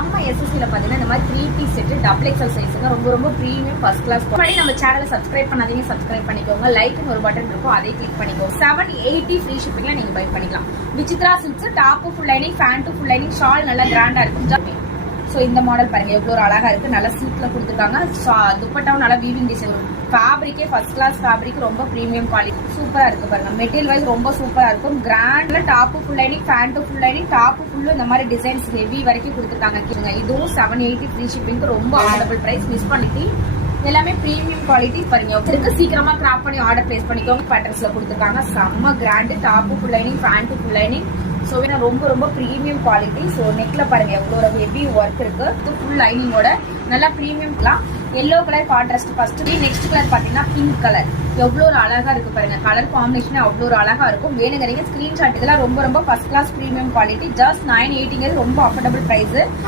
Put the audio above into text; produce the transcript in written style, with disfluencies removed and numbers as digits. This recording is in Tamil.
நம்ம எஸ்எஸ்சில பாத்தீங்கன்னா இந்த மாதிரி 3 பீஸ் செட் டபுள் எக்ஸல் சைஸ்ங்க ரொம்ப ரொம்ப பிரீமியம் ஃபர்ஸ்ட் கிளாஸ். முன்னாடி நம்ம சேனலை சப்ஸ்கிரைப் பண்ணாதீங்க, சப்ஸ்கிரைப் பண்ணிக்கோங்க. லைக்னு ஒரு பட்டன் இருக்கும், அதை கிளிக் பண்ணிக்கோங்க. 780 ஃப்ரீ ஷிப்பிங்ல நீங்க பை பண்ணிக்கலாம். Vichitra silks top full lining, pant full lining, shawl நல்லா கிராண்டா இருக்கும். ஸோ இந்த மாடல் பாருங்க எவ்வளோ ஒரு அழகா இருக்கு, நல்லா சில்க்ல கொடுத்துருக்காங்க. துப்பட்டாவும் நல்லா வீவிங் டிசைன் வரும். ஃபேப்ரிக்கே ஃபர்ஸ்ட் கிளாஸ் ஃபேப்ரிக், ரொம்ப பிரீமியம் குவாலிட்டி, சூப்பரா இருக்கு பாருங்க. மெட்டீரியல் வைஸ் ரொம்ப சூப்பரா இருக்கும். கிராண்ட்ல top full lining, pant full lining, top full இந்த மாதிரி டிசைன்ஸ் ஹெவி வரைக்கும் கொடுத்துருக்காங்க. இதுவும் 780 ஃப்ரீ ஷிப்பிங், ரொம்ப அஃபோர்டபிள் பிரைஸ். மிஸ் பண்ணிட்டு எல்லாமே பிரீமியம் குவாலிட்டி பாருங்க. இருக்கு சீக்கிரமா கிராப் பண்ணி ஆர்டர் பிளேஸ் பண்ணிக்கோங்க. பேட்டர்ன்ஸ்ல கொடுத்துருக்காங்க. செம்ம grand, top full lining, pant full lining. So ரொம்ப ரொம்ப ப்ரீமியம் குவாலிட்டி. ஸோ நெக்ல பாருங்க எவ்வளோ ஹெவி ஒர்க் இருக்கு. ஃபுல் லைனிங்கோட நல்லா ப்ரீமியம்லாம். Yellow colour contrast first. Next colour பாத்தீங்கன்னா பிங்க் கலர். எவ்வளோ ஒரு அழகா இருக்கு பாருங்க. கலர் காம்பினேஷன் அவ்வளோ ஒரு அழகா இருக்கும். வேணுங்கிறீங்க ஸ்கிரீன்ஷாட். இதெல்லாம் ரொம்ப ரொம்ப first class premium quality. Just 980 ரொம்ப அஃபோர்டபிள் பிரைஸ்.